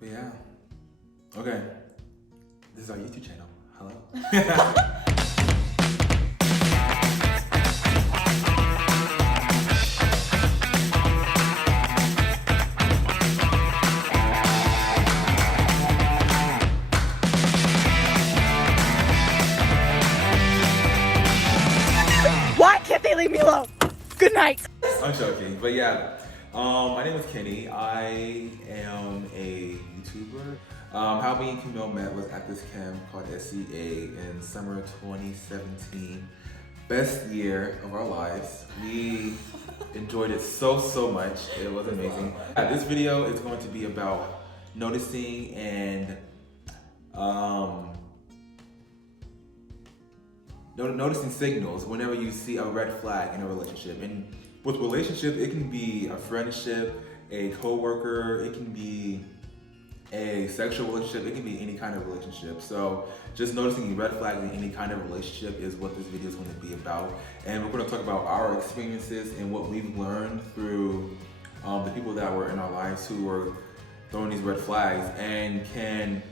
But yeah. Okay. This is our YouTube channel. Hello. Why can't they leave me alone? Good night. I'm joking, but yeah. My name is Kenny. I am a YouTuber. How me and Camille met was at this camp called SCA in summer 2017. Best year of our lives. We enjoyed it so much. It was amazing. This video is going to be about noticing and noticing signals whenever you see a red flag in a relationship. And with relationship, it can be a friendship, a co-worker, it can be a sexual relationship, it can be any kind of relationship. So just noticing red flags in any kind of relationship is what this video is going to be about. And we're going to talk about our experiences and what we've learned through the people that were in our lives who were throwing these red flags. And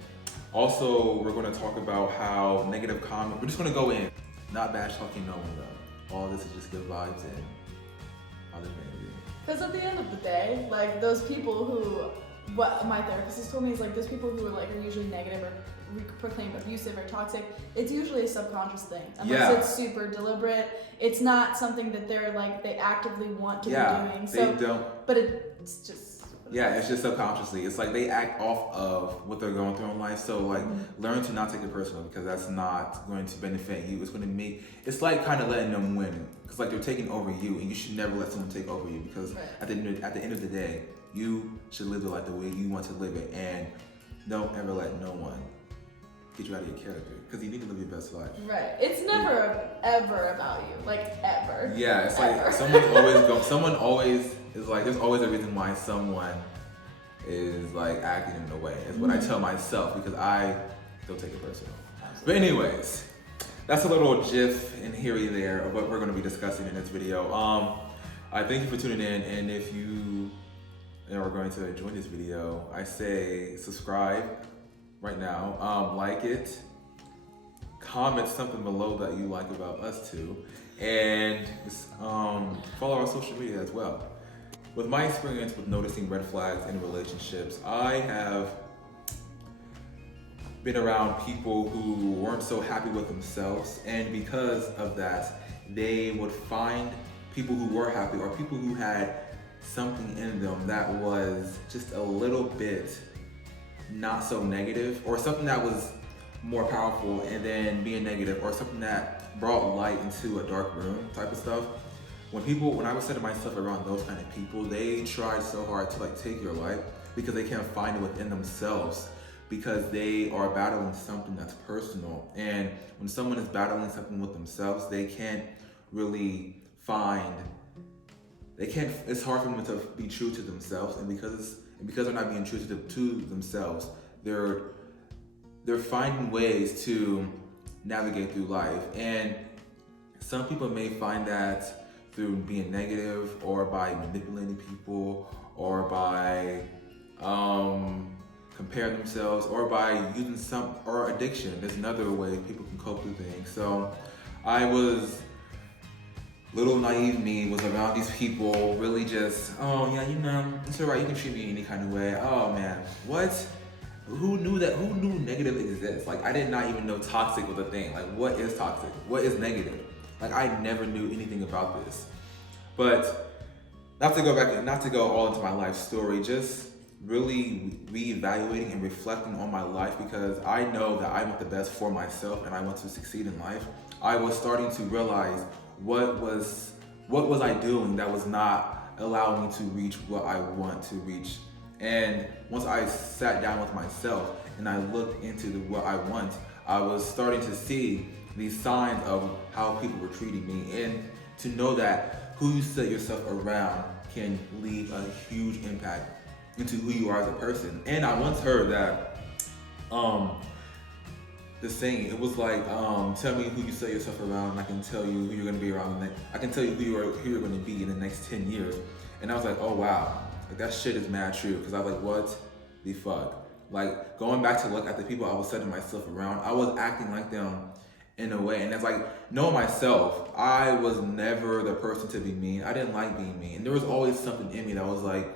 also, we're going to talk about how negative comments, we're just going to go in, not bash talking no one though. All this is just good vibes and how they're going to be. Because at the end of the day, like those people who, what my therapist has told me is like those people who are usually negative or proclaimed abusive or toxic, it's usually a subconscious thing. Unless it's super deliberate. It's not something that they're they actively want to be doing. So, they don't. But it's just. Yeah, it's just subconsciously. It's like they act off of what they're going through in life. So learn to not take it personal because that's not going to benefit you. It's going to it's like kind of letting them win. Because they're taking over you and you should never let someone take over you because at the end of the day, you should live the life the way you want to live it, and don't ever let no one get you out of your character because you need to live your best life. Right. It's never ever about you, ever. Yeah, it's ever. someone always is there's always a reason why someone is acting in a way. It's what I tell myself because I don't take it personal. Absolutely. But anyways, that's a little gif and here and there of what we're going to be discussing in this video. I thank you for tuning in, and if you are going to enjoy this video, I say subscribe right now, like it, comment something below that you like about us too, and follow our social media as well. With my experience with noticing red flags in relationships, I have been around people who weren't so happy with themselves, and because of that, they would find people who were happy or people who had something in them that was just a little bit not so negative, or something that was more powerful and then being negative, or something that brought light into a dark room type of stuff. When I was setting myself around those kind of people, they tried so hard to take your life because they can't find it within themselves because they are battling something that's personal. And when someone is battling something with themselves, they can't really it's hard for them to be true to themselves, and because they're not being true to themselves, they're finding ways to navigate through life. And some people may find that through being negative, or by manipulating people, or by comparing themselves, or by using or addiction. There's another way people can cope through things. So little naive me was around these people, really just, oh yeah, it's alright, you can treat me any kind of way. Oh man, what? Who knew negative exists? I did not even know toxic was a thing. What is toxic? What is negative? I never knew anything about this. But not to go all into my life story, just really reevaluating and reflecting on my life, because I know that I want the best for myself and I want to succeed in life. I was starting to realize what was I doing that was not allowing me to reach what I want to reach. And once I sat down with myself and I looked into what I want, I was starting to see these signs of how people were treating me, and to know that who you set yourself around can leave a huge impact into who you are as a person. And I once heard that the saying, it was tell me who you set yourself around and I can tell you who you're going to be around. I can tell you who you're going to be in the next 10 years. And I was like, oh wow, that shit is mad true. Because I was like, what the fuck? Like, going back to look at the people I was setting myself around, I was acting like them in a way. And it's like, knowing myself, I was never the person to be mean. I didn't like being mean. And there was always something in me that was like,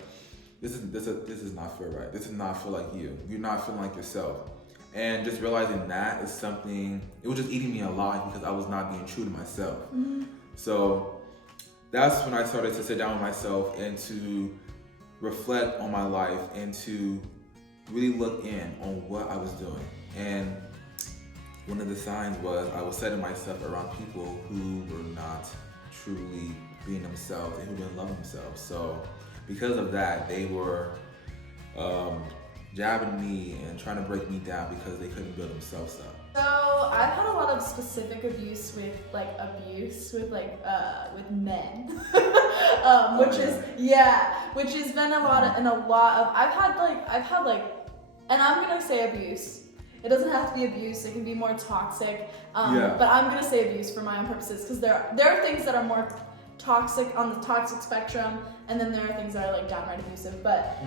this is not feel right. This does not feel like you. You're not feeling like yourself. And just realizing that is something, it was just eating me alive because I was not being true to myself. So that's when I started to sit down with myself and to reflect on my life and to really look in on what I was doing. And one of the signs was I was setting myself around people who were not truly being themselves and who didn't love themselves. So because of that, they were jabbing me and trying to break me down because they couldn't build themselves up. So I've had a lot of specific abuse with men, which has been a lot of, I've had and I'm gonna say abuse. It doesn't have to be abuse. It can be more toxic. But I'm gonna say abuse for my own purposes because there are things that are more toxic on the toxic spectrum, and then there are things that are like downright abusive. But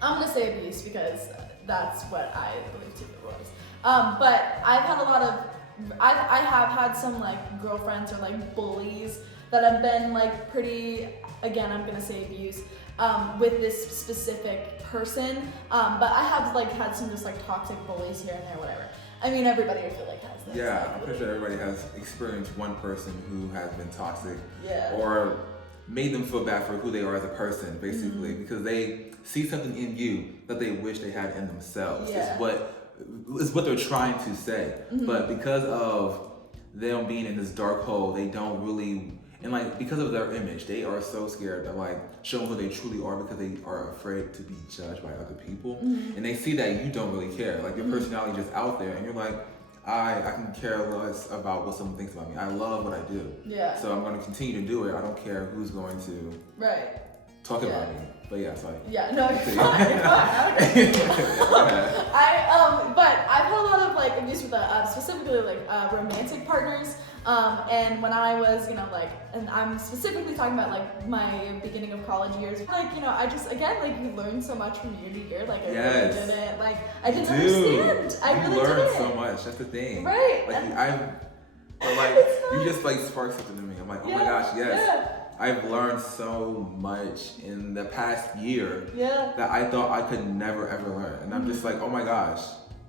I'm gonna say abuse because that's what I believe too it was. But I've had I have had some like girlfriends or like bullies that have been like pretty, again, I'm gonna say abuse, with this specific person. But I have like had some just like toxic bullies here and there, whatever. I mean, everybody I feel like has this. Yeah, I'm pretty sure everybody has experienced one person who has been toxic. Yeah. Or made them feel bad for who they are as a person, basically, because they see something in you that they wish they had in themselves. Yeah. It's what they're trying to say. But because of them being in this dark hole, they don't really, and like because of their image, they are so scared of like showing who they truly are because they are afraid to be judged by other people. And they see that you don't really care. Like your personality just out there, and you're like, I can care less about what someone thinks about me. I love what I do. Yeah. So I'm going to continue to do it. I don't care who's going to talk about me. But yeah, sorry. Yeah, no, you're fine. You're fine. But I've had a lot of like abuse with specifically like romantic partners. And when I was, and I'm specifically talking about like my beginning of college years, like, I just, again, like you learn so much from year to year, like I really didn't, like, I didn't understand. I really didn't. You learn so much, that's the thing. Right. Like, you just like sparked something in me. I'm like, oh my gosh, yes. Yeah. I've learned so much in the past year that I thought I could never ever learn. And I'm just like, oh my gosh.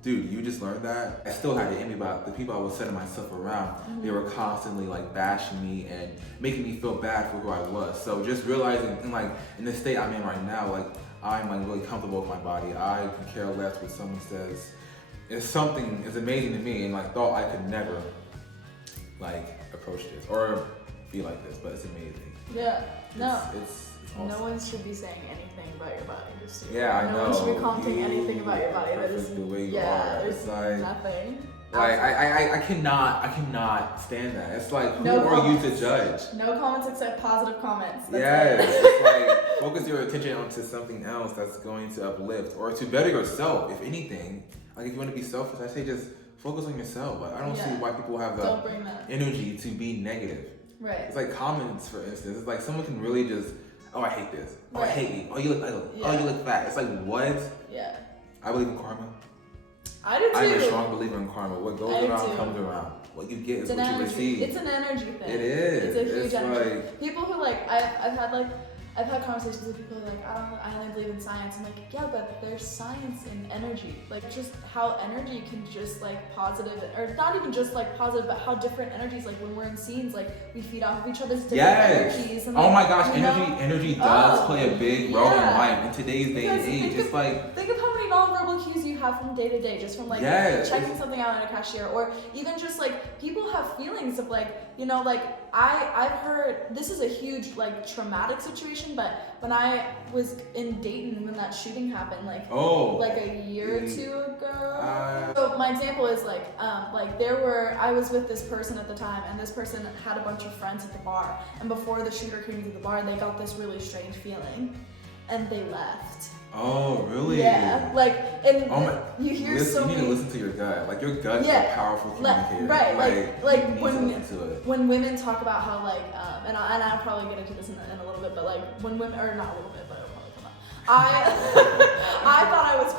Dude, you just learned that? I still had it in me about the people I was setting myself around. They were constantly like bashing me and making me feel bad for who I was. So just realizing in the state I'm in right now, like I'm like really comfortable with my body. I can care less what someone says. It's something, it's amazing to me, and like thought I could never like approach this or be like this, but it's amazing. Yeah, it's awesome. No one should be saying anything about your body. I know. No one should be commenting anything about your body. That is the way you are. There's like nothing. Like I cannot stand that. It's like who are you to judge? No comments except positive comments. It's like focus your attention onto something else that's going to uplift or to better yourself. If anything, like if you want to be selfish, I say just focus on yourself. Like I don't see why people have the energy to be negative. Right. It's like comments, for instance. It's like someone can really just, oh, I hate this. Oh, I hate you. Oh, you look ugly. Oh, you look fat. It's like, what? Yeah. I believe in karma. I do too. I'm a strong believer in karma. What goes around comes around. What you get is what you receive. It's an energy thing. It is. It's a huge energy. Like, people who I've had conversations with people who are like, I only believe in science. I'm like, yeah, but there's science in energy. Like just how energy can just like positive, or not even just like positive, but how different energies, like when we're in scenes, like we feed off of each other's different energies. And, like, oh my gosh, energy does play a big role in life in today's day and age. It's like, think of how many nonverbal cues you have from day to day, just from like checking something out in a cashier, or even just like people have feelings of like, I've heard, this is a huge like traumatic situation, but when I was in Dayton when that shooting happened, like a year or two ago. So my example is I was with this person at the time, and this person had a bunch of friends at the bar, and before the shooter came to the bar, they got this really strange feeling, and they left. Oh, really? Yeah, you hear you need to listen to your gut. Like your gut is a powerful communicator. Right, when women talk about how and I'll probably get into this in a little bit, but like when women, or not a little bit, but it'll probably come up. I thought I was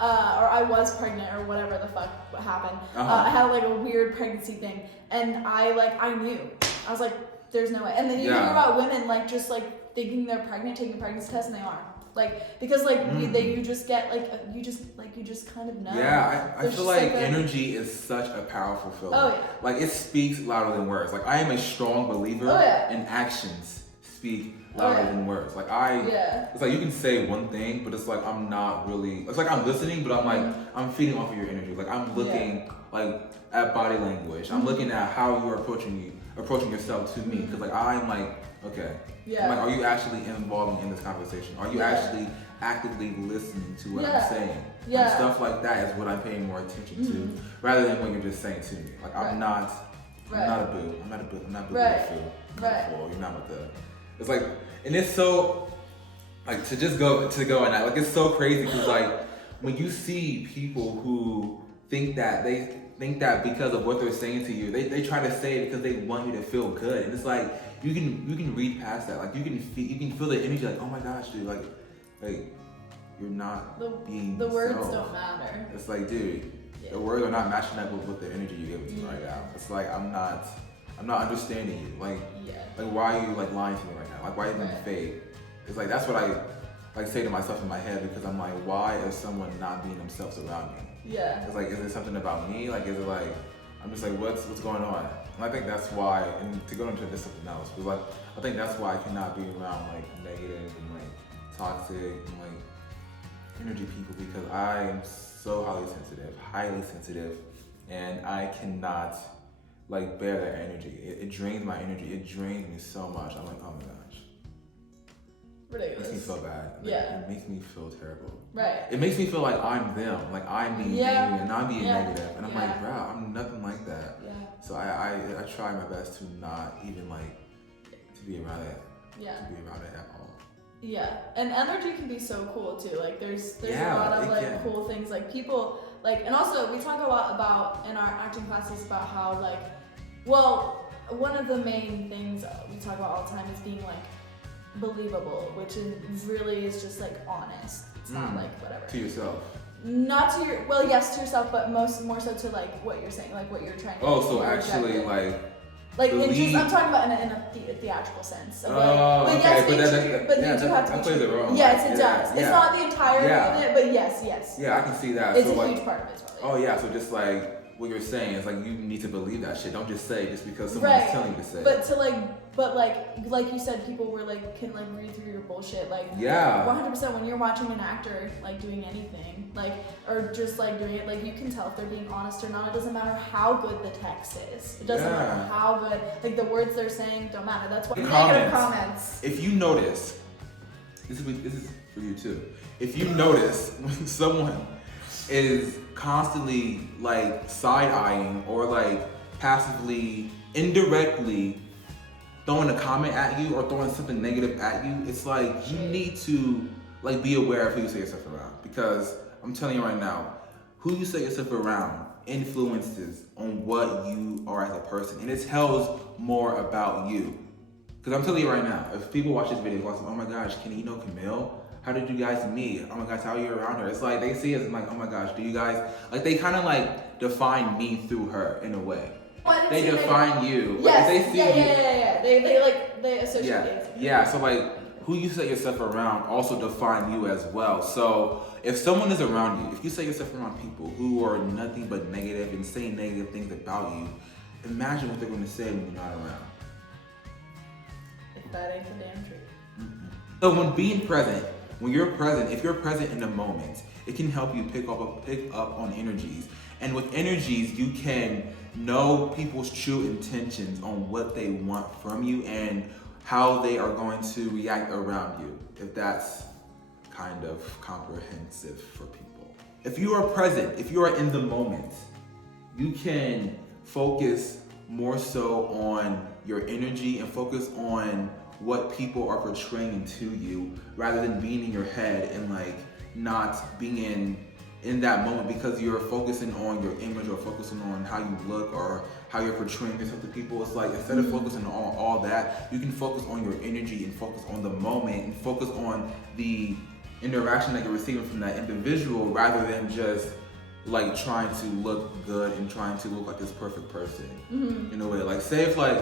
or I was pregnant or whatever the fuck happened. I had like a weird pregnancy thing, and I knew. I was like, there's no way. And then you hear about women like just like thinking they're pregnant, taking a pregnancy test, and they aren't. Like, because like you just get like you just kind of know. Yeah, I feel like energy is such a powerful feeling. Oh yeah. Like it speaks louder than words. Like I am a strong believer in actions speak louder than words. Like it's like you can say one thing, but it's like I'm not really. It's like I'm listening, but I'm like I'm feeding off of your energy. Like I'm looking like at body language. I'm looking at how you're approaching yourself to me. Because like I'm like okay. I'm like, are you actually involved in this conversation? Are you actually actively listening to what I'm saying? And stuff like that is what I'm paying more attention to, rather than what you're just saying to me. Like I'm not a boo. I'm not a boo. I'm not a boo. You're not with the. It's like, and it's so like to go on that. Like it's so crazy because like when you see people who think that because of what they're saying to you, they try to say it because they want you to feel good, and it's like. You can read past that. Like you can feel the energy. Like oh my gosh, dude. Like you're not being. The words don't matter. It's like, dude, the words are not matching up with the energy you give to me right now. It's like I'm not understanding you. Like why are you like lying to me right now? Like why are you being fake? It's like that's what I like say to myself in my head because I'm like, why is someone not being themselves around me? Yeah. It's like, is it something about me? Like is it like I'm just like what's going on? And I think that's why, and to go into this something else, but like I think that's why I cannot be around like negative and like toxic and like energy people because I am so highly sensitive, and I cannot like bear that energy. It drains my energy. It drains me so much. I'm like, oh my gosh. Ridiculous. It makes me feel bad. Like, it makes me feel terrible. Right. It makes me feel like I'm them. Like I'm being angry and I'm being negative. And I'm like, bro, I'm nothing like that. Yeah. So I try my best to not even like to be around it. Yeah. To be around it at all. Yeah. And energy can be so cool too. Like there's a lot of like cool things like people like, and also we talk a lot about in our acting classes about how like, well, one of the main things we talk about all the time is being like believable, which really is just like honest. It's not like whatever. To yourself. Not to your, well, yes, to yourself, but more so to like what you're saying, like what you're trying to do. Oh, so actually like in just, I'm talking about in a theatrical sense. So like, but yes, but you do have to plays a role. Yes, it does. It's not the entirety of it, but yes. Yeah, I can see that. It's a huge part of it. Oh yeah, so just like what you're saying is like you need to believe that shit. Don't just say just because someone's telling you to say. But like you said, people were like can like read through your bullshit. Like 100% when you're watching an actor like doing anything, like or just like doing it, like you can tell if they're being honest or not. It doesn't matter how good the text is. It doesn't matter how good like the words they're saying don't matter. That's why negative comments. If you notice, this is for you too. If you notice when someone is constantly like side-eyeing or like passively, indirectly throwing a comment at you or throwing something negative at you, it's like you need to like be aware of who you say yourself around, because I'm telling you right now, who you say yourself around influences on what you are as a person, and it tells more about you. Because I'm telling you right now, if people watch this video, like, oh my gosh, Kenny, you know Camille? How did you guys meet? Oh my gosh, how are you around her? It's like they see us and like, oh my gosh, do you guys, like they kind of like define me through her in a way. They define you. Yes, like, they see you. They associate it. Yeah, so like who you set yourself around also define you as well. So if someone is around you, if you set yourself around people who are nothing but negative and saying negative things about you, imagine what they're going to say when you're not around. If that ain't the damn truth. Mm-hmm. So when being present, when you're present, if you're present in the moment, it can help you pick up on energies. And with energies, you can know people's true intentions on what they want from you and how they are going to react around you, if that's kind of comprehensive for people. If you are present, if you are in the moment, you can focus more so on your energy and focus on what people are portraying to you rather than being in your head and like not being in that moment because you're focusing on your image or focusing on how you look or how you're portraying yourself to people. It's like instead of focusing on all that, you can focus on your energy and focus on the moment and focus on the interaction that you're receiving from that individual, rather than just like trying to look good and trying to look like this perfect person. In a way, like say if like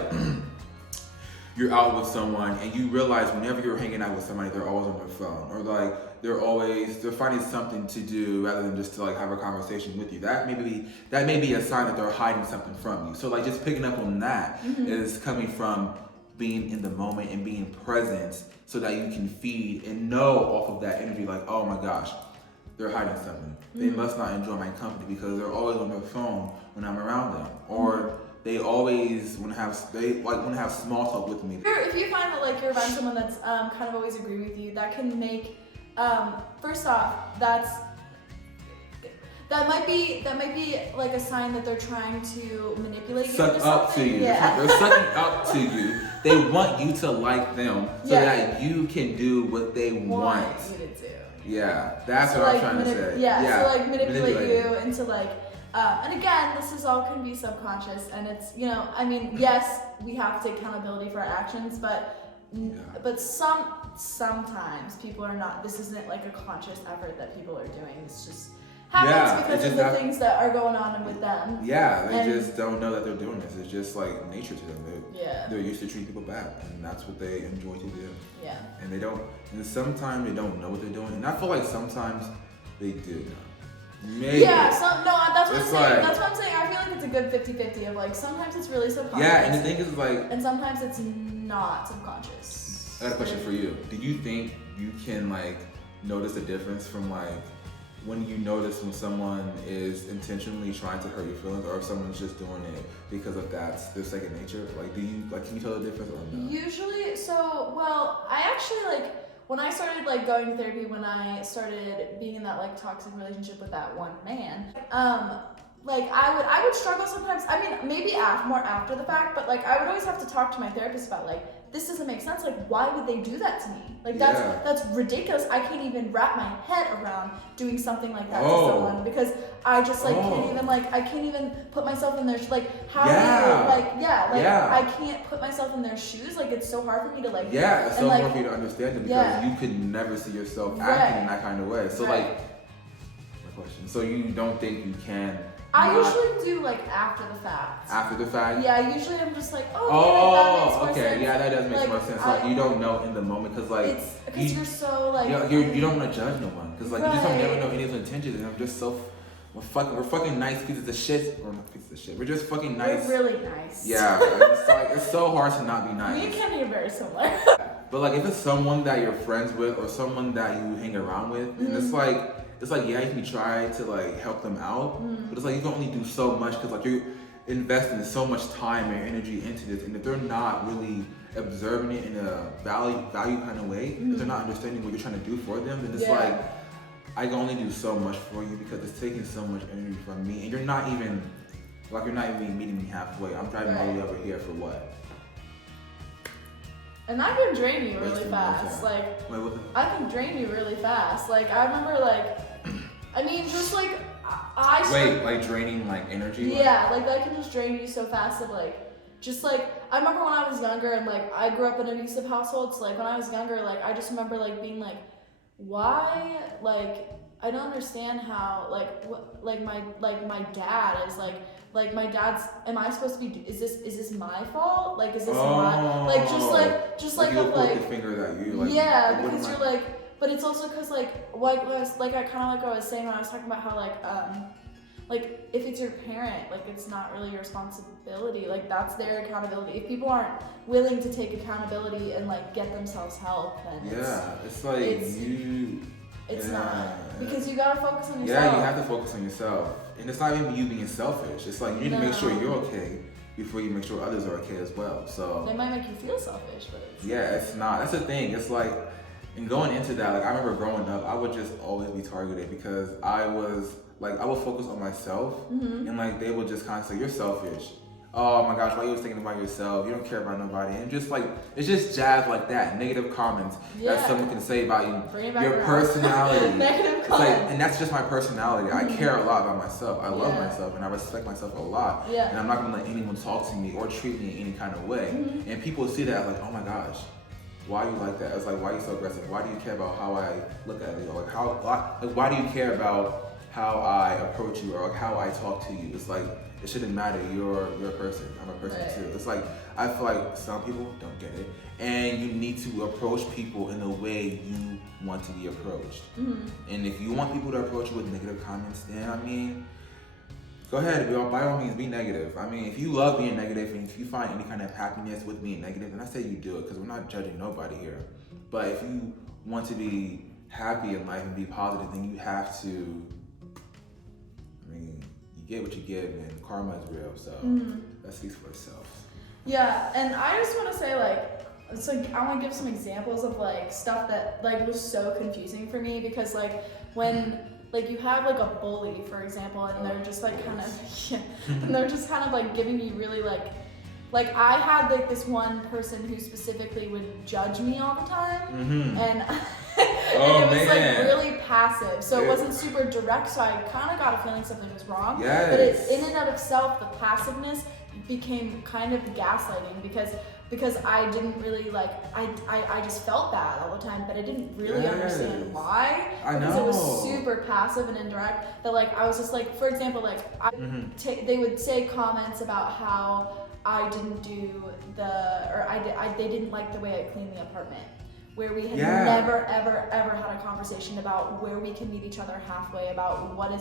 you're out with someone and you realize whenever you're hanging out with somebody, they're always on their phone, or like they're finding something to do rather than just to like have a conversation with you. That may be a sign that they're hiding something from you. So like just picking up on that is coming from being in the moment and being present, so that you can feed and know off of that energy, like, oh my gosh, they're hiding something. They must not enjoy my company because they're always on their phone when I'm around them, or they always want to have small talk with me. If you find that like you're around someone that's kind of always agree with you, that can make first off, that might be like a sign that they're trying to manipulate you. Suck up to you. Yeah. They're sucking up to you. They want you to like them so that you can do what they want you to do. Yeah, that's what I'm trying to say. Yeah, so like manipulate you into like, and again, this is all can be subconscious, and it's, you know, I mean, yes, we have to take accountability for our actions, but sometimes people are not. This isn't like a conscious effort that people are doing. It's just happens because of the things that are going on with them. Yeah, they just don't know that they're doing this. It's just like nature to them. They're used to treating people bad, and that's what they enjoy to do. Yeah. And they don't. And sometimes they don't know what they're doing, and I feel like sometimes they do know. Maybe. Yeah. That's what I'm saying. That's what I'm saying. I feel like it's a good 50-50 of like sometimes it's really subconscious. Yeah, and the thing is like. And sometimes it's not subconscious. I got a question for you. Do you think you can like notice a difference from like when you notice when someone is intentionally trying to hurt your feelings, or if someone's just doing it because of that's their second nature? Like, do you like, can you tell the difference or no? Usually, I actually like when I started like going to therapy, when I started being in that like toxic relationship with that one man, like I would struggle sometimes. I mean, maybe more after the fact, but like I would always have to talk to my therapist about like, this doesn't make sense. Like, why would they do that to me? Like, that's ridiculous. I can't even wrap my head around doing something like that to someone, because I just like I can't even put myself in their like how do you I can't put myself in their shoes. Like, it's so hard for me to like it's so hard for you to understand them because you could never see yourself acting in that kind of way. So like, my question. So you don't think you can? I usually do like after the fact. After the fact? Yeah, usually I'm just like, that makes more sense. Yeah, that does make more sense. Like, you don't know in the moment because like it's because you're so like you don't want to judge no one because like you just don't never know anybody's intentions, and I'm just so we're fucking nice pieces of shit, or not pieces of shit. We're just fucking nice. We're really nice. Yeah, it's like it's so hard to not be nice. Me and Kenny are very similar. But like if it's someone that you're friends with or someone that you hang around with, and it's like yeah, you can try to like help them out, but it's like you can only do so much because like you're investing so much time and energy into this, and if they're not really observing it in a value kind of way, if they're not understanding what you're trying to do for them, then it's like I can only do so much for you because it's taking so much energy from me, and you're not even meeting me halfway. I'm driving all the way over here for what? And I can drain you really fast. Like, I can drain you really fast. Like, I remember, like, I mean, just like, like draining, like, energy? Yeah, like, I can just drain you so fast of, like, just like, I remember when I was younger and, like, I grew up in an abusive household, so, like, when I was younger, like, I just remember, like, being like, why, like, I don't understand how, my dad is, like my dad's, am I supposed to be, is this my fault? Like, is this my, like, just like, you'll point the finger at you, like, yeah, because you're like, but it's also because, like I kind of like what I was saying when I was talking about how, like, if it's your parent, like, it's not really your responsibility, like, that's their accountability. If people aren't willing to take accountability and, like, get themselves help, then it's not, because you gotta focus on yourself. Yeah, you have to focus on yourself. And it's not even you being selfish. It's like you need to make sure you're okay before you make sure others are okay as well. So they might make you feel selfish, but it's not. That's the thing. It's like, and going into that, like I remember growing up, I would just always be targeted because I would focus on myself, and like they would just kind of say, "You're selfish. Oh my gosh, why are you always thinking about yourself? You don't care about nobody." And just like, it's just jazz like that, negative comments that someone can say about you, your personality. Negative comments. Like, and that's just my personality. I care a lot about myself. I love myself, and I respect myself a lot. And I'm not gonna let anyone talk to me or treat me in any kind of way. And people see that like, oh my gosh, why you like that? It's like, why are you so aggressive? Why do you care about how I look at you? Like, why do you care about how I approach you or like how I talk to you? It's like, it shouldn't matter. You're a person. I'm a person too. It's like, I feel like some people don't get it. And you need to approach people in the way you want to be approached. And if you want people to approach you with negative comments, then I mean, go ahead, by all means, be negative. I mean, if you love being negative and if you find any kind of happiness with being negative, then I say you do it because we're not judging nobody here. But if you want to be happy in life and be positive, then you have to, I mean, you get what you give and karma is real, so that speaks for itself. Yeah, and I just want to say, like, it's like, I want to give some examples of, like, stuff that, like, was so confusing for me because, like, when... Like you have like a bully, for example, and they're just like kind of, and they're just kind of like giving you really like I had like this one person who specifically would judge me all the time, and it was like really passive, so it wasn't super direct. So I kind of got a feeling something was wrong. Yes. But it, in and of itself, the passiveness became kind of gaslighting because I didn't really like, I just felt bad all the time, but I didn't really understand why. Because it was super passive and indirect that like, I was just like, for example, like they would say comments about how I didn't do they didn't like the way I cleaned the apartment. Where we had never, ever, ever had a conversation about where we can meet each other halfway, about what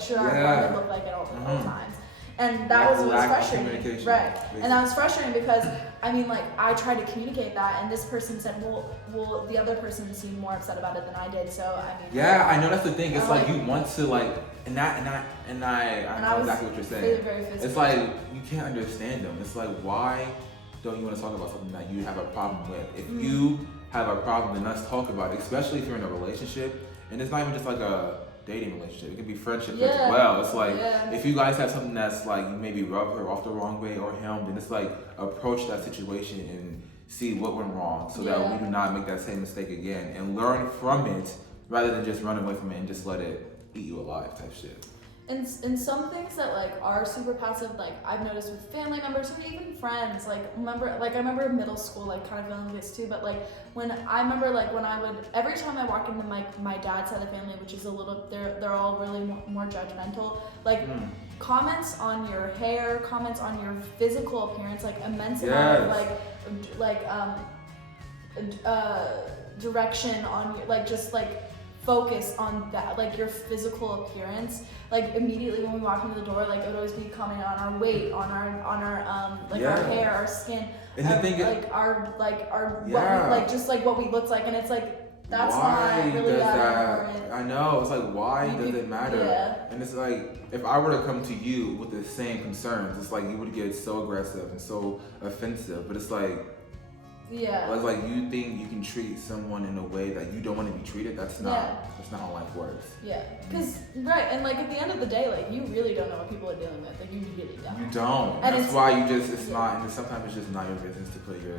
should our apartment look like at all times. And that was what was frustrating. Right. And that was frustrating because, I mean, like, I tried to communicate that, and this person said, well, the other person seemed more upset about it than I did, so, I mean. Yeah, I know that's the thing. It's like you want to, like, and I know exactly what you're saying. Very it's like, you can't understand them. It's like, why don't you want to talk about something that you have a problem with? If you have a problem, then let's talk about it, especially if you're in a relationship. And it's not even just like a dating relationship. It could be friendship as well. It's like, if you guys have something that's like, you maybe rub her off the wrong way or him, then it's like, approach that situation and see what went wrong so that we do not make that same mistake again and learn from it rather than just run away from it and just let it eat you alive type shit. And some things that like are super passive, like I've noticed with family members or even friends, I remember middle school, like kind of feeling this too, but like when I would, every time I walk into my dad's side of the family, which is a little, they're all really more judgmental, like comments on your hair, comments on your physical appearance, like immense amount of direction on your, like just like focus on that, like your physical appearance. Like immediately when we walk into the door, like it would always be commenting on our weight, on our our hair, our skin, and the thing just like what we looked like, and it's like that's why not really does that important. I know, it's like, why does it matter? Yeah. And it's like, if I were to come to you with the same concerns, it's like you would get so aggressive and so offensive, but it's like, it's like you think you can treat someone in a way that you don't want to be treated. That's not how life works. Yeah, because and like at the end of the day, like you really don't know what people are dealing with. Like you really don't. You don't. And that's why you just and sometimes it's just not your business to put your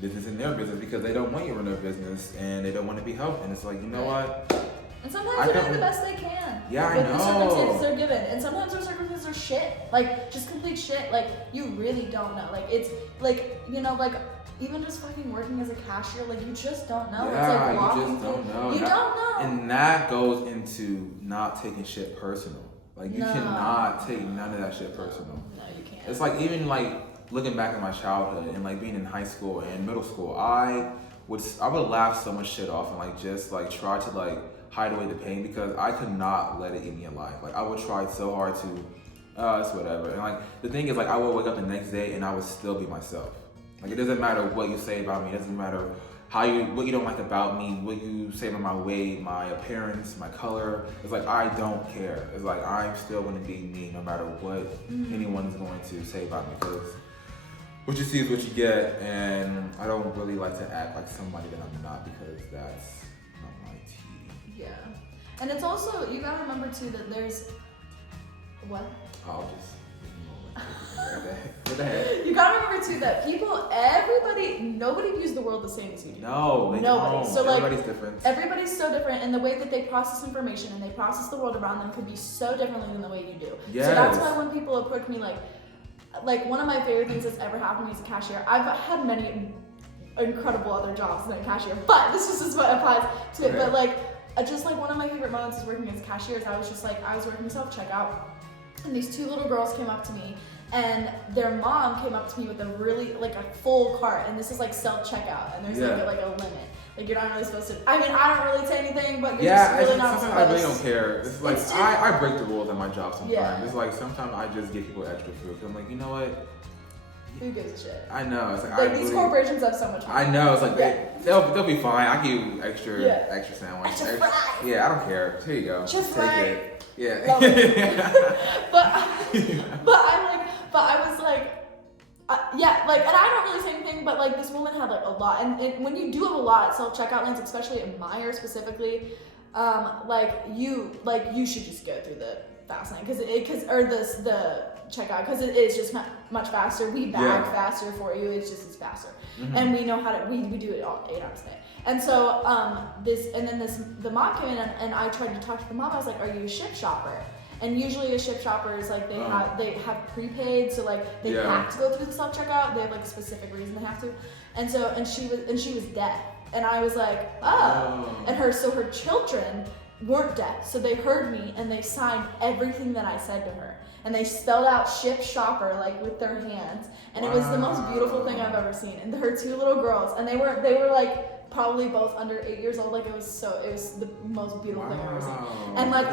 business in their business because they don't want you in their business and they don't want to be helped. And it's like, you know what? And sometimes they're doing the best they can. Yeah, with I know. the circumstances they're given. And sometimes those circumstances are shit. Like just complete shit. Like you really don't know. Like it's like, like even just fucking working as a cashier, like you just don't know. Yeah, it's like you just don't know. You don't know. And that goes into not taking shit personal. Like you cannot take none of that shit personal. No, you can't. It's like even like looking back at my childhood and like being in high school and middle school, I would laugh so much shit off and like just like try to like hide away the pain because I could not let it eat me alive. Like I would try so hard to, it's whatever. And like the thing is like I would wake up the next day and I would still be myself. Like it doesn't matter what you say about me. It doesn't matter what you don't like about me, what you say about my weight, my appearance, my color. It's like I don't care. It's like I'm still going to be me no matter what anyone's going to say about me because what you see is what you get, and I don't really like to act like somebody that I'm not because that's not my tea. Yeah, and it's also you gotta remember too that there's what? I'll just. What the heck? You gotta remember too that nobody views the world the same as you do. No, they nobody. Don't. So like everybody's different. Everybody's so different, and the way that they process information and they process the world around them could be so differently than the way you do. Yes. So that's why when people approach me like one of my favorite things that's ever happened to me as a cashier, I've had incredible other jobs than a cashier, but this is just what applies to it. Okay. But like, just like one of my favorite moments is working as cashiers. I was working self-checkout, and these two little girls came up to me, and their mom came up to me with a really, like a full cart, and this is like self-checkout, and there's like a limit. Like, you're not really supposed to, I mean, I don't really say anything, but you're just really not supposed to. Sometimes I really don't care. It's like, I break the rules at my job sometimes. Yeah. It's like, sometimes I just give people extra food. I'm like, you know what? Who gives a shit? I know. It's like these corporations have so much money. I know. It's like, they'll be fine. I give you extra sandwich. Extra fries. Yeah, I don't care. Here you go. Just take fry. it. Yeah. Love it. but I was like, and I don't really say anything, but like this woman had like a lot, and when you do have a lot at self-checkout lanes, especially at Meijer specifically, you should just go through the fast lane the checkout, because it is just much faster. We bag faster for you. It's faster, and we know how to. We do it all 8 hours a day. And so the mom came in, and I tried to talk to the mom. I was like, "Are you a ship shopper?" And usually a ship shopper is like they have prepaid, so like they have to go through the self checkout. They have like a specific reason they have to. And she was deaf, and I was like, oh. And her children weren't deaf, so they heard me and they signed everything that I said to her. And they spelled out ship shopper like with their hands, and it was the most beautiful thing I've ever seen. And her two little girls, and they were like probably both under 8 years old. Like it was the most beautiful thing I've ever seen. And like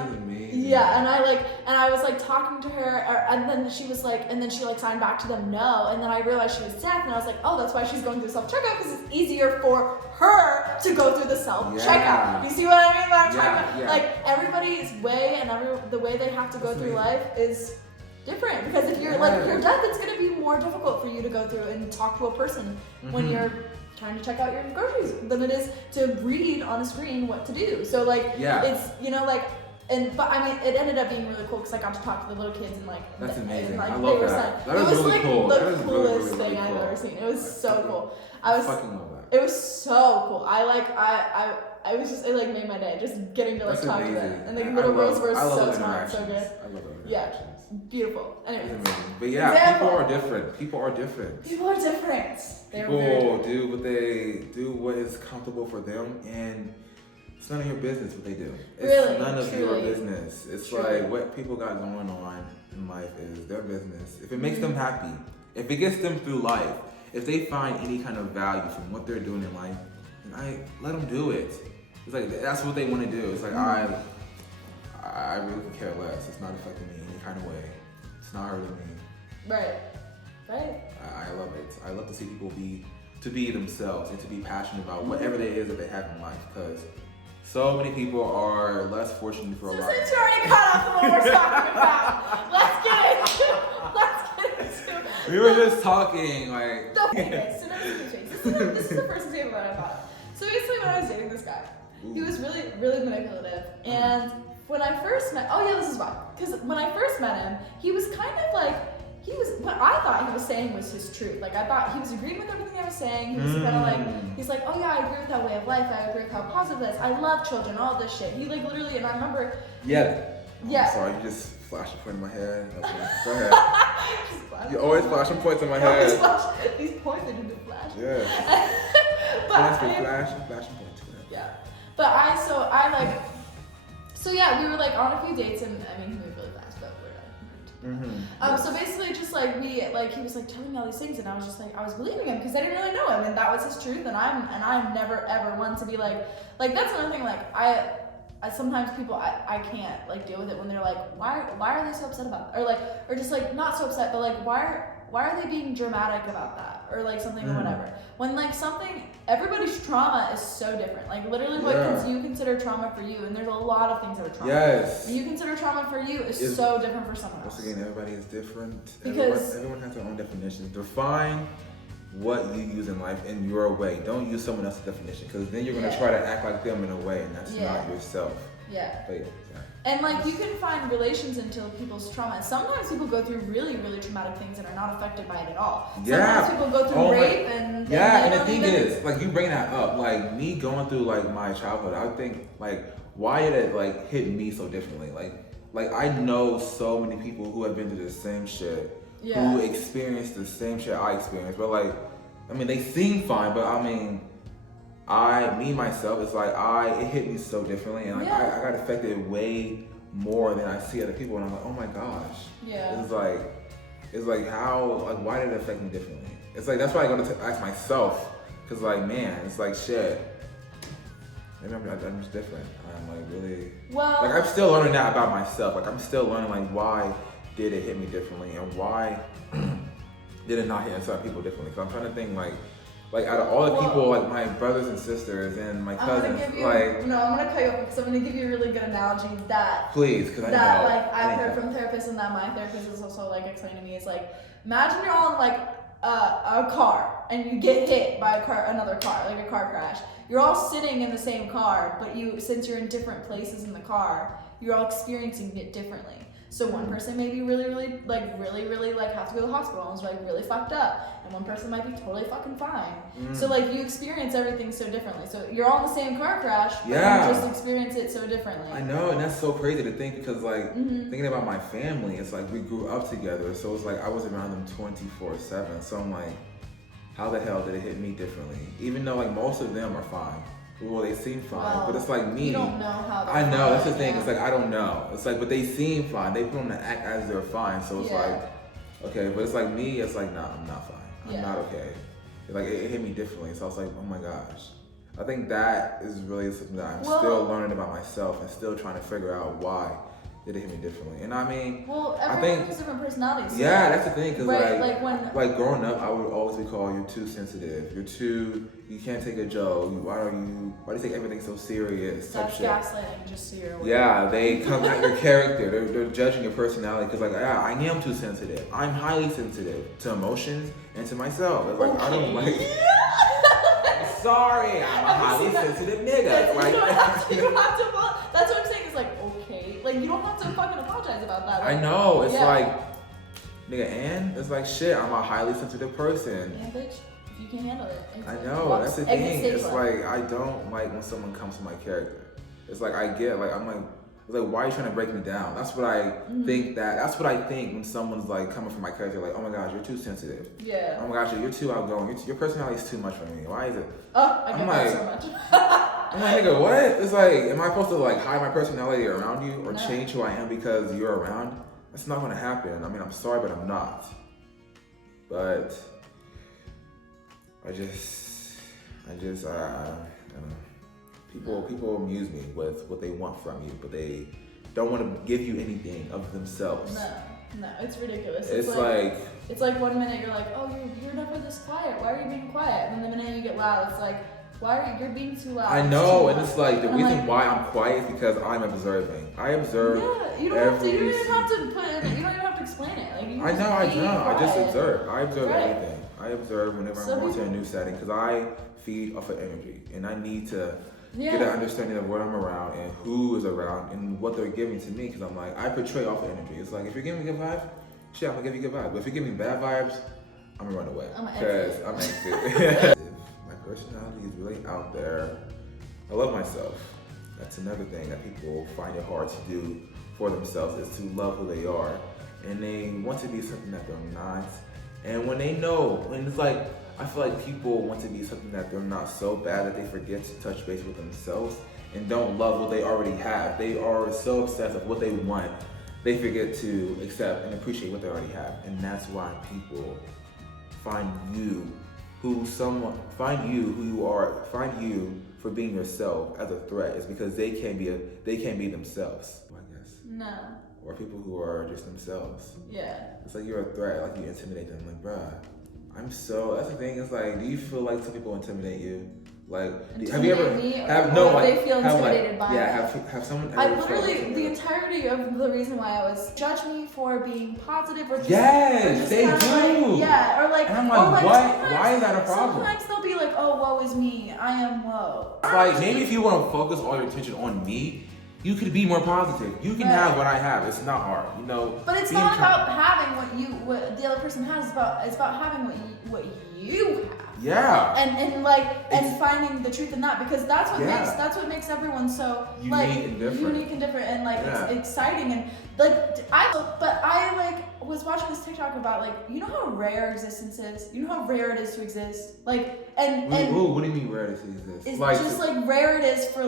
and I was like talking to her, and then she was like, and then she like signed back to them no, and then I realized she was deaf, and I was like, oh, that's why she's going through self checkout, because it's easier for her to go through the self checkout. You see what I mean? What I'm talking about? Like everybody's way and the way they have to go through life is different, because if you're deaf, it's going to be more difficult for you to go through and talk to a person when you're trying to check out your groceries than it is to read on a screen what to do. So like it's but I mean it ended up being really cool because I got to talk to the little kids and like that's amazing. And, like, I love that. That is really cool. The coolest thing I've ever seen. It was so cool. I fucking love that. It was so cool. I was just, it like made my day just getting to like talk to them. And the little girls were so smart, so good. I love those interactions. Beautiful. Anyways. But yeah, people are different. People are different. People do what is comfortable for them, and it's none of your business what they do. It's really, none of truly, your business. It's like what people got going on in life is their business. If it makes them happy, if it gets them through life, if they find any kind of value from what they're doing in life, then I let them do it. It's like that's what they want to do. It's like I really could care less. It's not affecting me in any kind of way. It's not hurting me. Right. I love it. I love to see people be themselves and to be passionate about whatever it is that they have in life, because so many people are less fortunate for a lot. Since you already cut off the one we're talking about, let's get into it. We were just talking like. This is the first example that I thought. So basically, when I was dating this guy, he was really, really manipulative, and when I first met, this is why. Because when I first met him, he was kind of like, what I thought he was saying was his truth. Like, I thought he was agreeing with everything I was saying. He was kind of like, he's like, oh yeah, I agree with that way of life. I agree with how positive it is. I love children, all this shit. He like literally, and I remember. Yeah. Yeah. I'm sorry, you just flashed a point in my head. Okay, go ahead. You always flashing points in my head. These points that you do flash. Yeah. Flashing points. Yeah. But we were like on a few dates, and I mean, he moved really fast, but we're so basically, just like he was like telling me all these things, and I was just like, I was believing him because I didn't really know him, and that was his truth, and I'm never ever one to be like that's another thing. Like I sometimes people I can't like deal with it when they're like, why are they so upset about that? Or just like not so upset, but like why are they being dramatic about that, or like something or whatever, when like something, everybody's trauma is so different. Like literally what you consider trauma for you, and there's a lot of things that are trauma. Yes. You consider trauma for you is so different for someone else. Once again, everybody is different. Because everyone has their own definitions. Define what you use in life in your way. Don't use someone else's definition, because then you're going to try to act like them in a way, and that's not yourself. Yeah. But, and like you can find relations into people's trauma. And sometimes people go through really, really traumatic things and are not affected by it at all. Sometimes people go through rape and and the thing is, like you bring that up, like me going through like my childhood, I think like why did it like hit me so differently? Like I know so many people who have been through the same shit, who experienced the same shit I experienced, but like I mean, they seem fine, but I mean, myself, it's like, it hit me so differently, and like, I got affected way more than I see other people, and I'm like, oh my gosh. Yeah. It's like how, like, why did it affect me differently? It's like, that's why I go to ask myself, because like, man, it's like, shit, maybe I'm just different. I'm like really, well, like, I'm still learning that about myself. Like, I'm still learning like, why did it hit me differently, and why did it not hit certain people differently? Because I'm trying to think like out of all the people, like my brothers and sisters and my cousins, I'm gonna cut you off because I'm gonna give you a really good analogy that. Please, because I've heard from therapists, and that my therapist is also like explaining to me is like, imagine you're on like a car and you get hit by another car, like a car crash. You're all sitting in the same car, but since you're in different places in the car, you're all experiencing it differently. So one person may be really have to go to the hospital and is like really fucked up, and one person might be totally fucking fine. So like you experience everything so differently. So you're all in the same car crash, but you just experience it so differently. I know, and that's so crazy to think, because like thinking about my family, it's like we grew up together, so it's like I was around them 24/7. So I'm like, how the hell did it hit me differently? Even though like most of them are fine. Well, they seem fine, but it's like me. You don't know how they're I know, that's the fine, thing. It's like, I don't know. It's like, but they seem fine. They put on the act as they're fine. So it's like, okay, but it's like me, it's like, nah, I'm not fine. I'm not okay. Like, it hit me differently. So I was like, oh my gosh. I think that is really something that I'm still learning about myself and still trying to figure out why did it hit me differently. And I mean, everyone has different personalities. Yeah, that's the thing. Because like growing up, I would always be called, you're too sensitive. You can't take a joke. Why do you take everything so serious? That's gaslighting, just so you're aware. Yeah, they come at your character. They're judging your personality, because like, yeah, I am too sensitive. I'm highly sensitive to emotions and to myself. It's like, I don't like. Sorry, I'm a highly sensitive nigga. You don't have to. That's what I'm saying. It's like, okay, like you don't have to fucking apologize about that. Like, I know. It's like, nigga, and it's like, shit. I'm a highly sensitive person. Yeah, bitch. You can handle it. I know, that's the thing. It's like, I don't like when someone comes to my character. It's like, I'm like, it's like, why are you trying to break me down? That's what I that's what I think when someone's like coming from my character, like, oh my gosh, you're too sensitive. Yeah. Oh my gosh, you're too outgoing. Your personality is too much for me. Why is it? I get that so much. I'm like, nigga, what? It's like, am I supposed to like hide my personality around you or change who I am because you're around? That's not gonna happen. I mean, I'm sorry, but I'm not. But I don't know. People amuse me with what they want from you, but they don't want to give you anything of themselves. No, it's ridiculous. It's like 1 minute you're like, oh, you're never this quiet. Why are you being quiet? And then the minute you get loud, it's like, you're being too loud. I know, and it's like the reason why I'm quiet is because I'm observing. I observe. Yeah, you don't even have to explain it. Like, I know. I just observe. I observe everything. I observe whenever I'm going to a new setting, because I feed off of energy, and I need to get an understanding of what I'm around and who is around and what they're giving to me, because I'm like, I portray off of energy. It's like, if you're giving me good vibes, shit, I'm gonna give you good vibes. But if you're giving me bad vibes, I'm gonna run away. Because I'm exit. My personality is really out there. I love myself. That's another thing that people find it hard to do for themselves, is to love who they are. And they want to be something that they're not. And when they know, and it's like, I feel like people want to be something that they're not so bad that they forget to touch base with themselves and don't love what they already have. They are so obsessed with what they want, they forget to accept and appreciate what they already have. And that's why people find you who you are, find you for being yourself as a threat, is because they can't be themselves, I guess. No. Or people who are just themselves. Yeah. It's like you're a threat, like you intimidate them. Like, bruh, that's the thing. It's like, do you feel like some people intimidate you? Like, have you ever they feel intimidated by have someone ever I literally, the entirety of the reason why I was judge me for being positive or just they do. Or like, and I'm like, what? Why is that a problem? Sometimes they'll be like, oh, woe is me, I am woe. Like, maybe if you want to focus all your attention on me, you could be more positive. You can have what I have. It's not hard, you know. But it's not about having what the other person has. It's about having what you have. Yeah. And finding the truth in that, because that's what makes everyone so unique and different and it's exciting. And I was watching this TikTok about you know how rare existence is? You know how rare it is to exist? What do you mean rare it is to exist? It's just rare it is for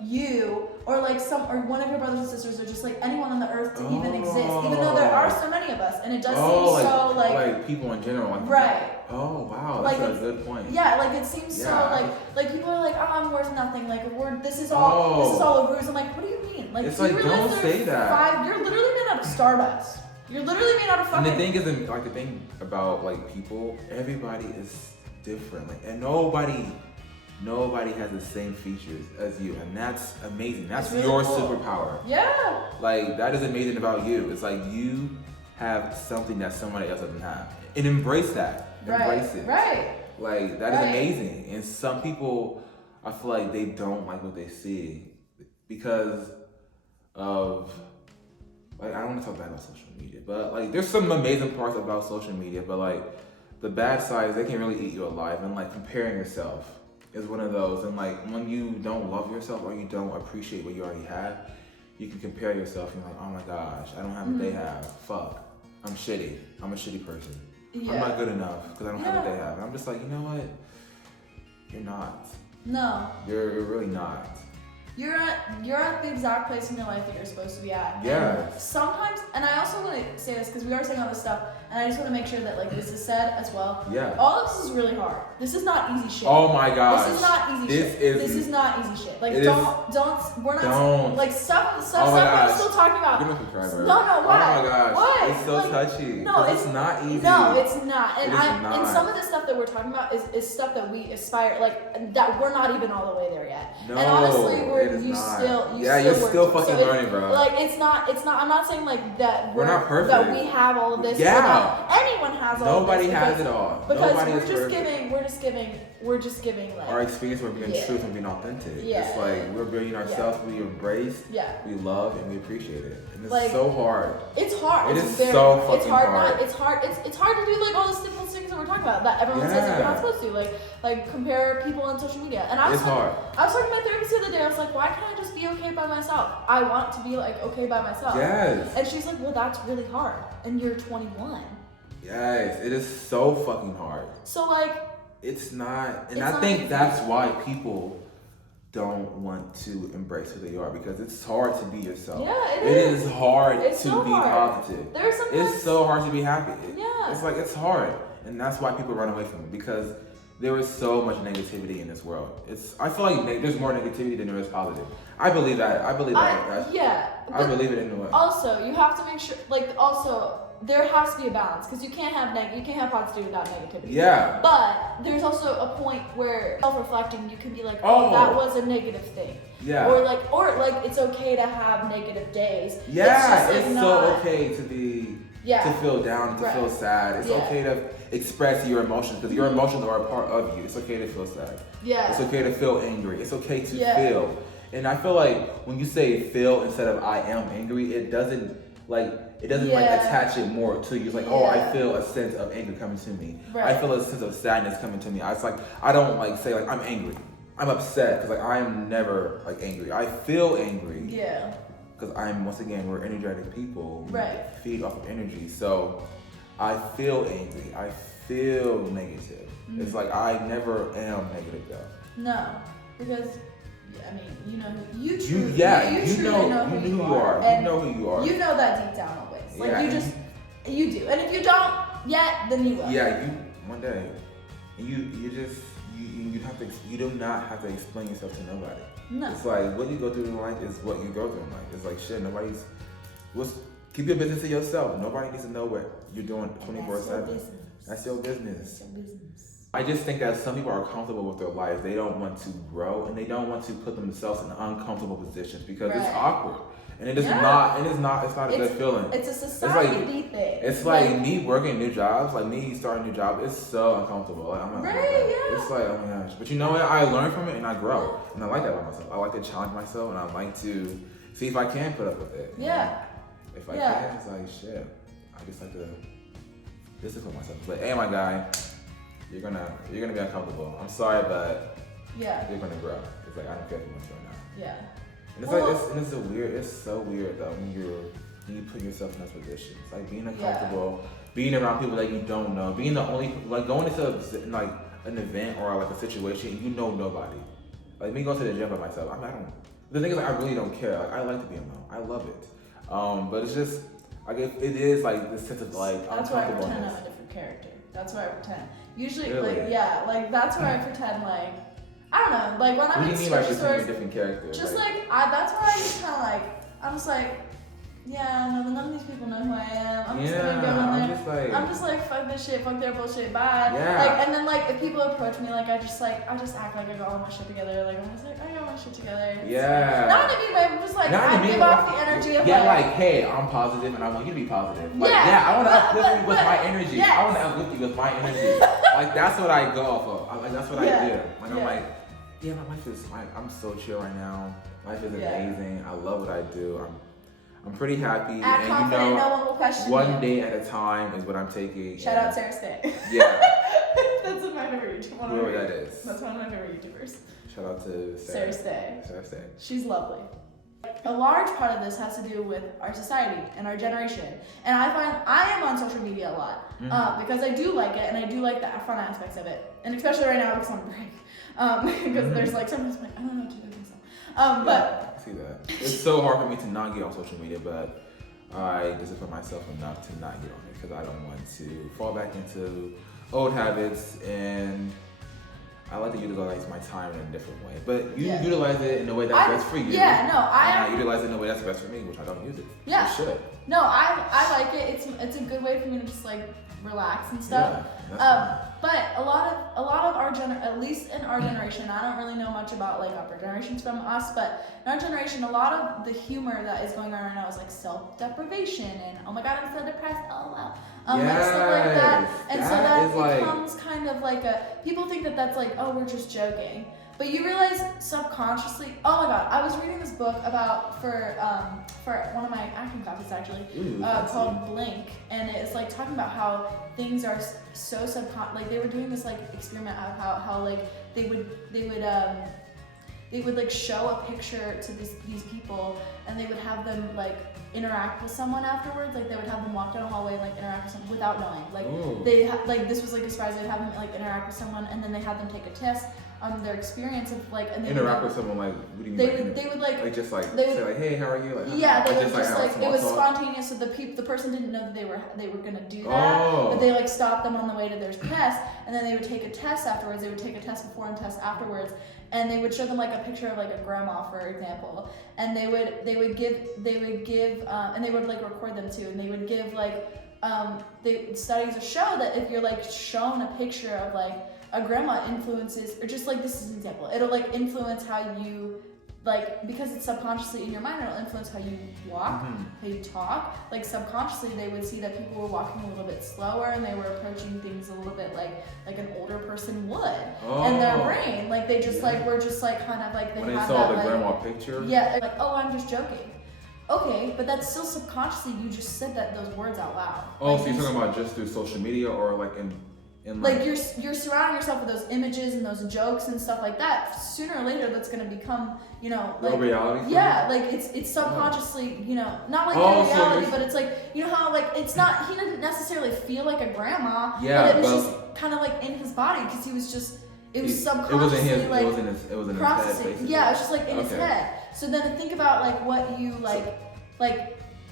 you or one of your brothers and sisters or just anyone on the earth to even exist, even though there are so many of us, and it does seem so people in general, right. Oh wow, that's a good point. Yeah, it seems so people are oh, I'm worth nothing. This is all a ruse. I'm what do you mean? It's don't say that. You're literally made out of stardust. You're literally made out of fucking. And the thing is, the thing about people, everybody is different, and nobody has the same features as you, and that's amazing. That's really your superpower. Yeah. That is amazing about you. It's you have something that somebody else doesn't have, and embrace that. Embrace it. Right. That is amazing. And some people, I feel they don't like what they see because of I don't want to talk bad about social media, but there's some amazing parts about social media, but the bad side is they can really eat you alive, and comparing yourself is one of those. And when you don't love yourself or you don't appreciate what you already have, you can compare yourself and oh my gosh, I don't have what they have. Fuck, I'm shitty. I'm a shitty person. Yeah. I'm not good enough because I don't have what they have. And I'm just you know what? You're not. No. You're really not. You're at the exact place in your life that you're supposed to be at. Yeah. Sometimes, and I also want to say this because we are saying all this stuff, and I just want to make sure that this is said as well. Yeah. All of this is really hard. This is not easy shit. Oh my gosh. This is not easy shit. This is not easy shit. We're not stuff we're still talking about. You're gonna cry, bro. No, why? Oh my gosh. Why? It's so touchy. No, it's not easy. No, it's not. And not. And some of the stuff that we're talking about is stuff that we aspire that we're not even all the way there yet. No, and honestly, you're still fucking learning, bro. It's not. I'm not saying that we're not perfect. That we have all of this. Yeah. Anyone has all of this. Nobody has it all. Because Nobody we're just giving our experience. We're being truth and being authentic. Yeah. It's we're being ourselves. We embrace. Yeah. We love and we appreciate it. And it's so hard. It's hard. It is so fucking hard. It's hard to do all the simple things that we're talking about that everyone says that you're not supposed to. Like compare people on social media. And I was talking to my therapist the other day. I was like, why can't I just be okay by myself? I want to be okay by myself. Yes. And she's like, well, that's really hard. And you're 21. Yes, it is so fucking hard. So it's not, and I think that's why people don't want to embrace who they are, because it's hard to be yourself. Yeah, it is hard to so be hard. positive. It's so hard to be happy. Yeah. It's it's hard, and that's why people run away from it, because there is so much negativity in this world. I feel there's more negativity than there is positive. I believe that. I believe it in a way. Also, you have to make sure, there has to be a balance, because you can't have positivity without negativity. Yeah. But there's also a point where self-reflecting, you can be oh, that was a negative thing. Yeah. Or it's okay to have negative days. Yeah, it's so okay to be to feel down, to feel sad. It's okay to express your emotions, because your emotions are a part of you. It's okay to feel sad. Yeah. It's okay to feel angry. It's okay to feel. And I feel when you say feel instead of I am angry, it doesn't attach it more to you. It's I feel a sense of anger coming to me. Right. I feel a sense of sadness coming to me. It's I don't say I'm angry. I'm upset, because I'm never angry. I feel angry. Yeah. Because we're energetic people. Right. We feed off of energy. So I feel angry. I feel negative. Mm-hmm. It's I never am negative though. No, because you know who you truly know who you are. And you know who you are. You know that deep down always. You do. And if you don't yet, then you will. Yeah, one day. You do not have to explain yourself to nobody. No. It's what you go through in life is what you go through in life. It's shit, keep your business to yourself. Nobody needs to know what you're doing 24/7. That's your business. I just think that some people are comfortable with their lives. They don't want to grow, and they don't want to put themselves in uncomfortable positions, because it's awkward. And it's not a good feeling. It's a society thing. It's me working new jobs, me starting a new job, it's so uncomfortable. I'm not It's oh my gosh. But you know what? I learn from it and I grow. And I like that about myself. I like to challenge myself, and I like to see if I can put up with it. Yeah. If I can, it's shit. I just like to discipline myself. It's hey, my guy, you're gonna be uncomfortable. I'm sorry, but yeah. you're gonna grow. It's like I don't care too much right now. Yeah. And it's it's so weird though when you put yourself in those positions. Like being uncomfortable, being around people that you don't know, being the only like going into like an event or like a situation you know nobody. Like me going to the gym by myself. I don't. The thing is, like, I really don't care. Like I like to be alone. I love it. But it's just like it is like this sense of like that's why I pretend I'm a different character. That's why I pretend. Usually, really? like that's where I pretend like. I don't know, like when I'm in grocery stores, a different character? Just that's where I just kind of like, I'm just like, yeah, no, none of these people know who I am. I'm just gonna go in there. I'm just like, fuck this shit, fuck their bullshit, bye. Yeah. Like, and then like if people approach me, like I just act like I got all my shit together. Like I'm just like, I got my shit together. Yeah. Not in a mean way, I'm just like, I give off the energy of like, hey, I'm positive and I want you to be positive. Like, I want to uplift you with my energy. Yes. I want to uplift you with my energy. Like that's what I go off of. Like that's what I do. Like I'm like. Yeah, my life is. I'm so chill right now. Life is amazing. I love what I do. I'm pretty happy. Act confident, no one will question one day at a time is what I'm taking. Shout out Sarah Stay. Yeah. That's one of my favorite YouTubers. Whoever that is. That's one of my favorite YouTubers. Shout out to Sarah Stay. Sarah Stay. She's lovely. A large part of this has to do with our society and our generation. And I find I am on social media a lot because I do like it and I do like the fun aspects of it. And especially right now because I'm on break. Because there's like sometimes I'm like, I don't know what to do with myself. But I see that. It's so hard for me to not get on social media, but I discipline myself enough to not get on it because I don't want to fall back into old habits, and I like to utilize my time in a different way. But you utilize it in a way that's best for you. Yeah, no, I utilize it in a way that's best for me, which I don't use it. Yeah. You should. No, I like it. It's a good way for me to just like relax and stuff. Yeah, but a lot of our at least in our generation, I don't really know much about like upper generations from us, but in our generation, a lot of the humor that is going on right now is like self-deprivation and oh my god, I'm so depressed, oh wow, like stuff like that, and so that becomes kind of like people think that that's like, oh, we're just joking. But you realize subconsciously, oh my god, I was reading this book for one of my acting classes actually, called Blink, and it's like talking about how things are so like they were doing this like experiment of how like they would like show a picture to these people and they would have them like interact with someone afterwards. Like they would have them walk down a hallway and like interact with someone without knowing. Like like this was like a surprise. They'd have them like interact with someone and then they had them take a test on their experience of like and they interact with someone like what do you mean? They would like just like say like, hey, how are you? Like, they would just like it was spontaneous. So the person didn't know that they were gonna do that, but they like stopped them on the way to their test, and then they would take a test afterwards. They would take a test before and test afterwards, and they would show them like a picture of like a grandma, for example, and they would give and they would like record them too, and they would give like studies show that if you're like shown a picture of like a grandma influences, or just like this is an example, it'll like influence how you like, because it's subconsciously in your mind, it'll influence how you walk, how you talk. Like subconsciously they would see that people were walking a little bit slower and they were approaching things a little bit like an older person would in their brain. Like they just like were just like kind of like they when had they saw that, the like, grandma picture. Yeah, like, oh, I'm just joking. Okay, but that's still subconsciously you just said those words out loud. Oh, like, so you're talking about just through social media or like in like you're surrounding yourself with those images and those jokes and stuff like that. Sooner or later, that's gonna become, you know, like reality. Yeah, like it's subconsciously, you know, not like reality, but it's like, you know how like it's not, he didn't necessarily feel like a grandma, but it was just kind of like in his body because he was just subconsciously it was in his processing. Head, basically. Yeah, it was just like in his head. So then think about like what you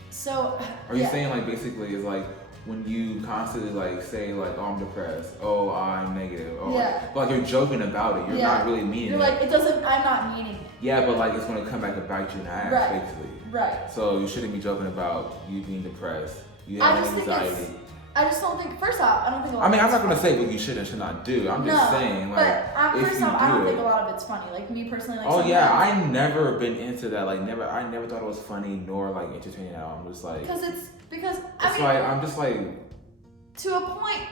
so. Are you saying like basically is like when you constantly like say like, oh, I'm depressed, oh, I'm negative, oh, like you're joking about it, you're not really meaning it. You're like, I'm not meaning it. Yeah, but like it's gonna come back and bite you in the ass, basically. Right. So you shouldn't be joking about you being depressed, you have anxiety. I just don't think, first off, I don't think a lot I'm not gonna say what you should and should not do. I'm just saying, like, but first off, I don't think a lot of it's funny. Like me personally, like. Oh yeah, I never been into that. Like I never thought it was funny nor like entertaining at all. I'm just like. I'm just like. To a point.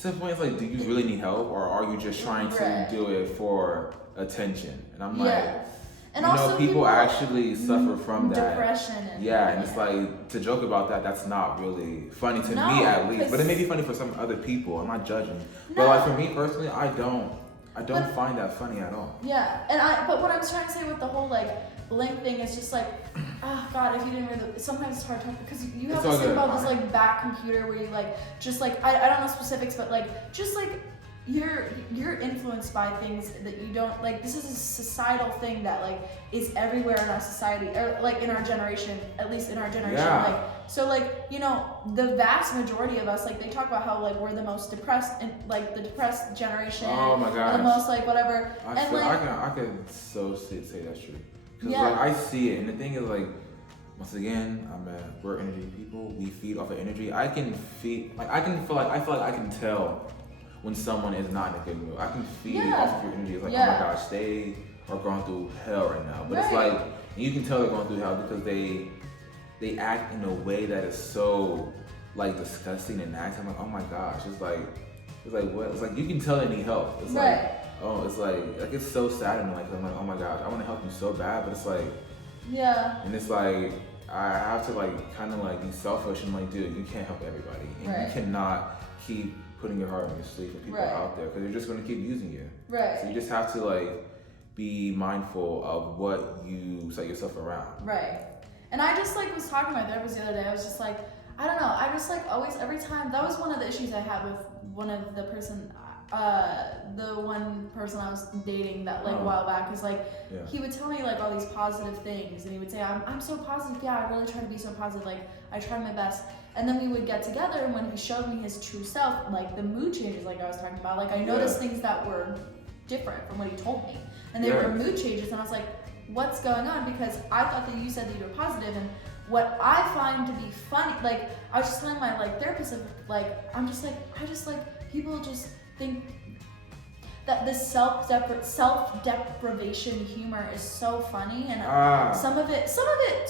To a point, it's like, do you really need help, or are you just trying to do it for attention? And I'm like. And you know, also people actually suffer from that. Depression. And it's like, to joke about that, that's not really funny to me at least. But it may be funny for some other people. I'm not judging. But like for me personally, I don't find that funny at all. Yeah, but what I'm trying to say with the whole like blank thing is just like, oh God, if you didn't read sometimes it's hard to talk because you have this thing about this like back computer where you like just like I don't know specifics, but like just like you're influenced by things that you don't like. This is a societal thing that like is everywhere in our society, or like in our generation, at least in our generation. Yeah. Like so, like you know, the vast majority of us, like they talk about how like we're the most depressed and like the depressed generation. Oh my God. The most like whatever. I can so say that's true. Cause Yeah. like I see it, and the thing is like, once again, we're energy people. We feed off of energy. I feel like I can tell when someone is not in a good mood. I can feed off of your energy. It's like, oh my gosh, they are going through hell right now. But it's like, and you can tell they're going through hell because they act in a way that is so like disgusting and nasty. I'm like, oh my gosh, it's like what? It's like you can tell they need help. It's like, oh, it's like it's so sad and like I'm like, oh my gosh, I want to help you so bad, but it's like, and it's like I have to like kind of like be selfish and like, dude, you can't help everybody, and you cannot keep putting your heart on your sleeve for people out there because they're just going to keep using you. Right. So you just have to like be mindful of what you set yourself around. Right. And I just like was talking to my therapist the other day. I was just like, I don't know. I just like always every time that was one of the issues I had with one of the one person I was dating that like a while back is like he would tell me like all these positive things and he would say I'm so positive. Yeah, I really try to be so positive. Like I try my best. And then we would get together, and when he showed me his true self, like the mood changes, like I was talking about, like I noticed things that were different from what he told me, and they were mood changes, and I was like, what's going on? Because I thought that you said that you were positive, and what I find to be funny, like I was just telling my like therapist, like I just like people just think that this self-deprivation humor is so funny, and some of it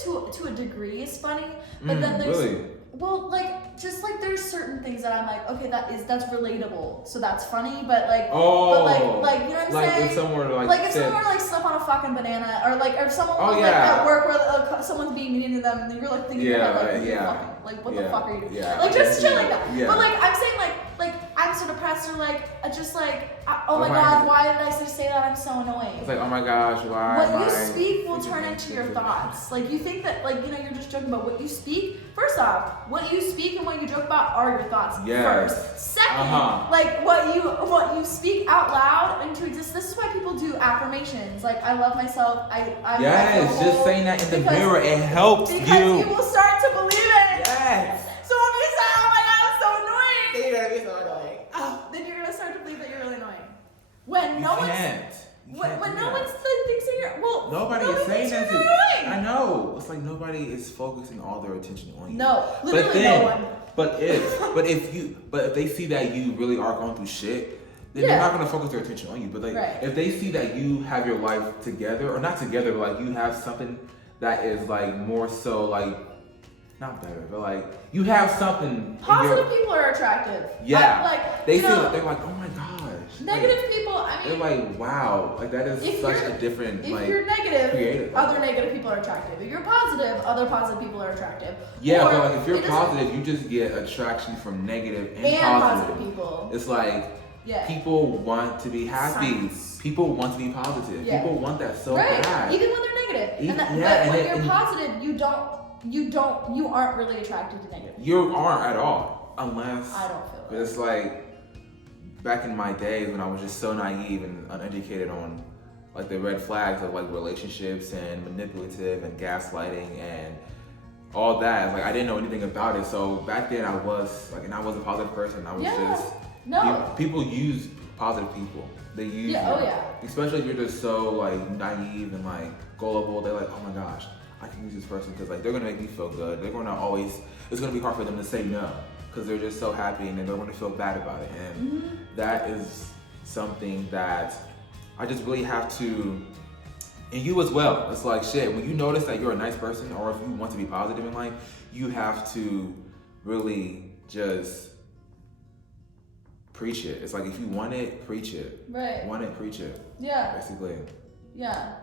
to a degree is funny, but then there's well, like just like there's certain things that I'm like, okay, that's relatable, so that's funny, but like, you know what I'm saying? Like if someone if someone like slip on a fucking banana, or like if someone like at work where someone's being mean to them, and you're like thinking like what the fuck are you doing? Like just shit like that. But like I'm saying like I'm so depressed, or like just like oh my god, why did I just say that? I'm so annoying. It's like, oh my gosh, why? What you speak will turn into your thoughts. Like you think that like you know you're just joking about what you speak. First off, what you speak and what you joke about are your thoughts. First. Second, like what you speak out loud into existence. This is why people do affirmations. Like I love myself. I'm just saying that in the mirror, it helps you. Because you will start to believe it. Yes. So when you say, oh my god, I'm so annoying, then you're gonna be so annoying. Then you're gonna start to believe that you're really annoying. When no one's thinks you're nobody is saying that. I know. It's like nobody is focusing all their attention on you. No, literally no one. But if they see that you really are going through shit, then they're not gonna focus their attention on you. But like if they see that you have your life together, or not together, but like you have something that is like more so like not better, but like you have something. Positive people are attractive. Yeah. They see that they're like, oh my gosh. Negative people, I mean, they're like, wow, like that is such a different. If you're negative, other negative people are attractive. If you're positive, other positive people are attractive. Yeah, but like if you're positive, you just get attraction from negative and positive people. It's like people want to be happy. Science. People want to be positive. People want that so bad. Even when they're negative. But when you're positive, you aren't really attracted to negative. You aren't at all, unless I don't feel it. But it's like back in my days when I was just so naive and uneducated on like the red flags of like relationships and manipulative and gaslighting and all that. Like I didn't know anything about it. So back then I was like, and I was a positive person. I was people use positive people. They use especially if you're just so like naive and like gullible. They're like, oh my gosh, I can use this person because like they're gonna make me feel good. They're gonna always. It's gonna be hard for them to say no because they're just so happy and they're gonna feel bad about it. And that is something that I just really have to. And you as well. It's like shit. When you notice that you're a nice person, or if you want to be positive in life, you have to really just preach it. It's like if you want it, preach it. Right. Want it, preach it. Yeah. Basically. Yeah.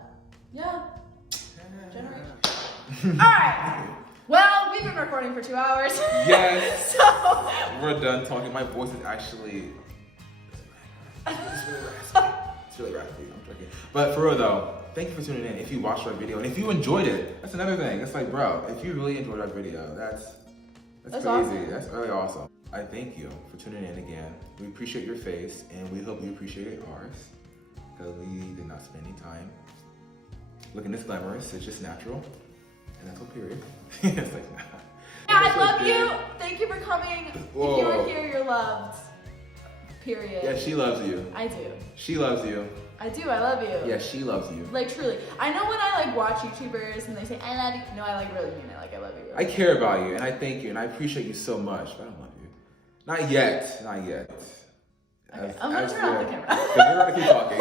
Yeah. Generation. Alright. Well, we've been recording for 2 hours. Yes. So We're done talking. My voice is actually it's really raspy. It's really raspy. I'm joking. But for real though, thank you for tuning in. If you watched our video and if you enjoyed it, that's another thing. It's like, bro, if you really enjoyed our video, that's crazy. Awesome. That's really awesome. I thank you for tuning in again. We appreciate your face and we hope you appreciated ours. Because we did not spend any time looking this glamorous. It's just natural. And that's all, period. It's like, nah. yeah, I love you. Thank you for coming. Whoa. If you were here, you're loved. Period. Yeah, she loves you. I do. She loves you. I do. I love you. Yeah, she loves you. Like truly. I know when I like watch YouTubers and they say I love you. No, I like really mean it. Like I love you. I care about you and I thank you and I appreciate you so much, but I don't love you. Not yet. Not yet. Okay, I'm gonna turn off the camera. Because we're gonna keep talking.